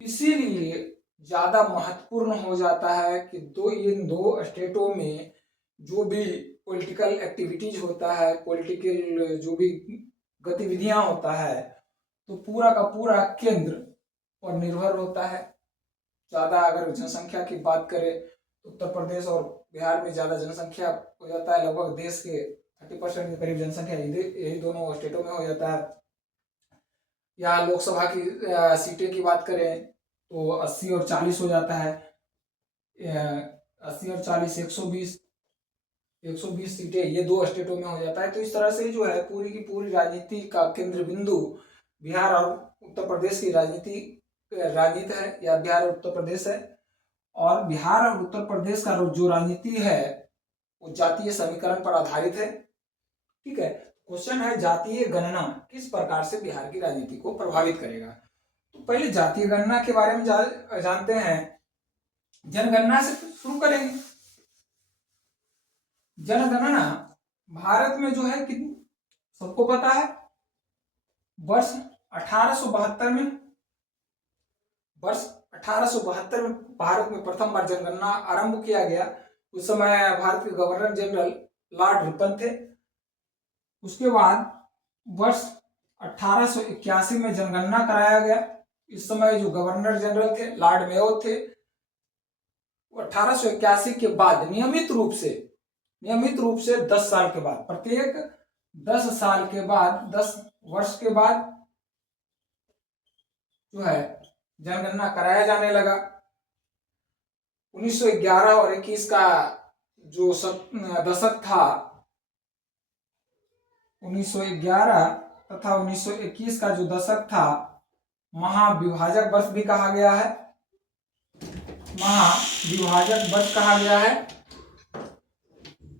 इसीलिए ज्यादा महत्वपूर्ण हो जाता है कि इन दो स्टेटों में जो भी पॉलिटिकल एक्टिविटीज होता है, पॉलिटिकल जो भी गतिविधियां होता है, तो पूरा का पूरा केंद्र पर निर्भर होता है। ज्यादा अगर जनसंख्या की बात करें तो उत्तर प्रदेश और बिहार में ज्यादा जनसंख्या हो जाता है, लगभग देश के 30% के करीब जनसंख्या यही दोनों स्टेटों में हो जाता है। यहाँ लोकसभा की सीटें की बात करें तो 80 और 40 हो जाता है। 80 और 40 120 सीटें ये दो स्टेटों में हो जाता है। तो इस तरह से जो है पूरी की पूरी राजनीति का केंद्र बिंदु बिहार और उत्तर प्रदेश की राजनीति है, या बिहार और उत्तर प्रदेश है। और बिहार और उत्तर प्रदेश का जो राजनीति है वो जातीय समीकरण पर आधारित है। ठीक है, क्वेश्चन है जातीय गणना किस प्रकार से बिहार की राजनीति को प्रभावित करेगा। तो पहले जातीय गणना के बारे में जानते हैं। जनगणना से शुरू करेंगे। जनगणना भारत में जो है कितनी, सबको पता है, वर्ष 1872 में भारत में प्रथम बार जनगणना आरंभ किया गया। उस समय भारत के गवर्नर जनरल लॉर्ड रिपन थे। उसके बाद वर्ष 1881 में जनगणना कराया गया। इस समय जो गवर्नर जनरल थे लॉर्ड मेयो थे। 1881 के बाद नियमित रूप से 10 साल के बाद, प्रत्येक 10 साल के बाद, 10 वर्ष के बाद जो है जनगणना कराया जाने लगा। 1911 और 21 का जो दशक था, 1911 तथा 1921 का जो दशक था, महाविभाजक वर्ष भी कहा गया है। महाविभाजक वर्ष कहा गया है।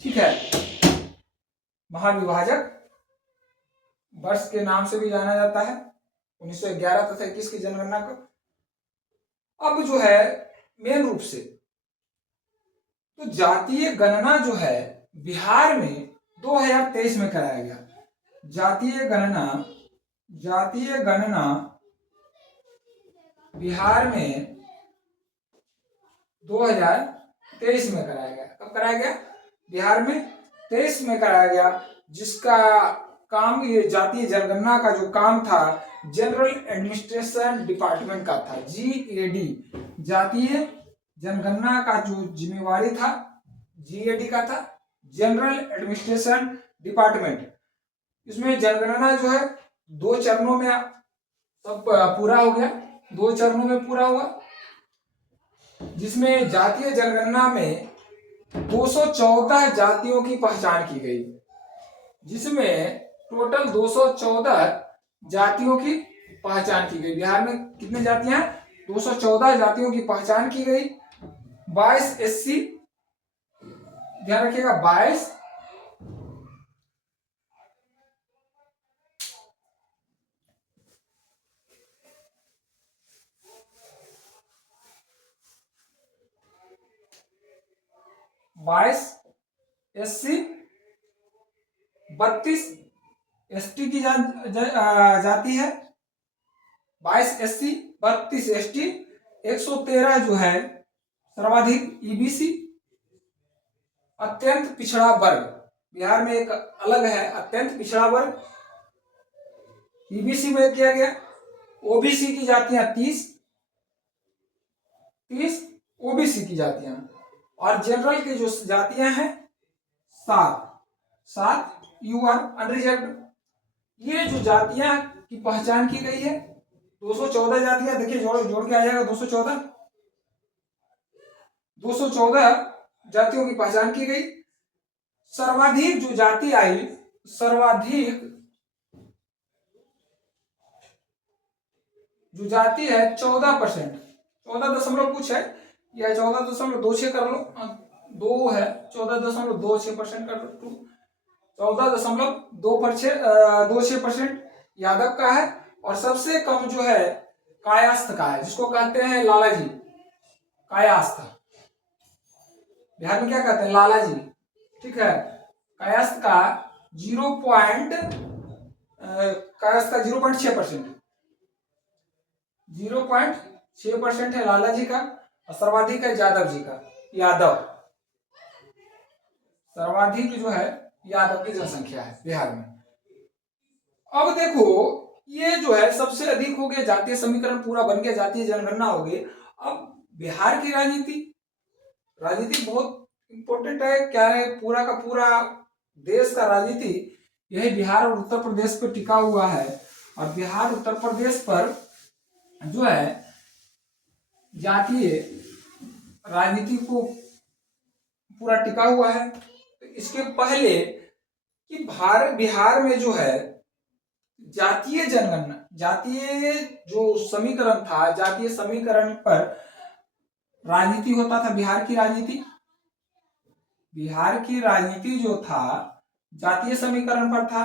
ठीक है, महाविभाजक वर्ष के नाम से भी जाना जाता है 1911 तथा 21 की जनगणना को। अब जो है मेन रूप से तो जातीय गणना जो है बिहार में 2023 में कराया गया। जातीय गणना बिहार में 2023 में कराया गया। कब कराया गया? बिहार में 23 में कराया गया, जिसका काम, ये जातीय जनगणना का जो काम था जनरल एडमिनिस्ट्रेशन डिपार्टमेंट का था, GAD। जातीय जनगणना का जो जिम्मेवारी था GAD का था, जनरल एडमिनिस्ट्रेशन डिपार्टमेंट। इसमें जनगणना जो है 2 चरणों में सब पूरा हो गया, 2 चरणों में पूरा हुआ, जिसमें जातीय जनगणना में 214 जातियों की पहचान की गई, जिसमें टोटल 214 जातियों की पहचान की गई। बिहार में कितनी जातियां? 214 जातियों की पहचान की गई। 22 SC, ध्यान रखिएगा, 22 SC, 32 ST की जाति है, 22 SC, 32 ST, 113 जो है सर्वाधिक EBC, अत्यंत पिछड़ा वर्ग। बिहार में एक अलग है अत्यंत पिछड़ा वर्ग, EBC में किया गया। OBC की जातियां 30 OBC की जातियां, और जनरल की जो जातियां हैं 7 UR अनरिजर्व्ड। ये जो जातियां की पहचान की गई है 214 जातियां, देखिए जोड़ के आ जाएगा 214 जातियों की पहचान की गई। सर्वाधिक जो जाति आई, सर्वाधिक जो जाति है 14%, 14 दशमलव कुछ है, या 14.26 कर लो, 2 है, 14.26% कर लो, 14.26% यादव का है। और सबसे कम जो है कायस्थ का है, जिसको कहते हैं लालाजी कायस्थ। बिहार में क्या कहते हैं? लालाजी। ठीक है, कायस्थ का 0.6%, 6% है लाला जी का और सर्वाधिक है यादव जी का। यादव सर्वाधिक जो है यादव की जनसंख्या है बिहार में। अब देखो ये जो है सबसे अधिक हो गया, जातीय समीकरण पूरा बन गया, जातीय जनगणना हो गई। अब बिहार की राजनीति बहुत इंपॉर्टेंट है, क्या है, पूरा का पूरा देश का राजनीति यही बिहार और उत्तर प्रदेश पर टिका हुआ है। और बिहार उत्तर प्रदेश पर जो है जातीय राजनीति को पूरा टिका हुआ है। तो इसके पहले कि बिहार में जो है जातीय जनगणना, जातीय जो समीकरण था, जातीय समीकरण पर राजनीति होता था। बिहार की राजनीति जो था जातीय समीकरण पर था।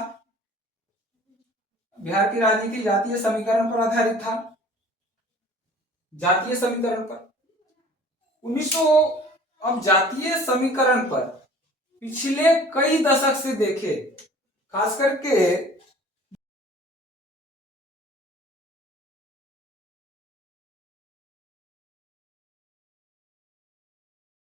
बिहार की राजनीति जातीय समीकरण पर आधारित था। जातीय समीकरण पर 1900, अब जातीय समीकरण पर पिछले कई दशक से देखे, खास करके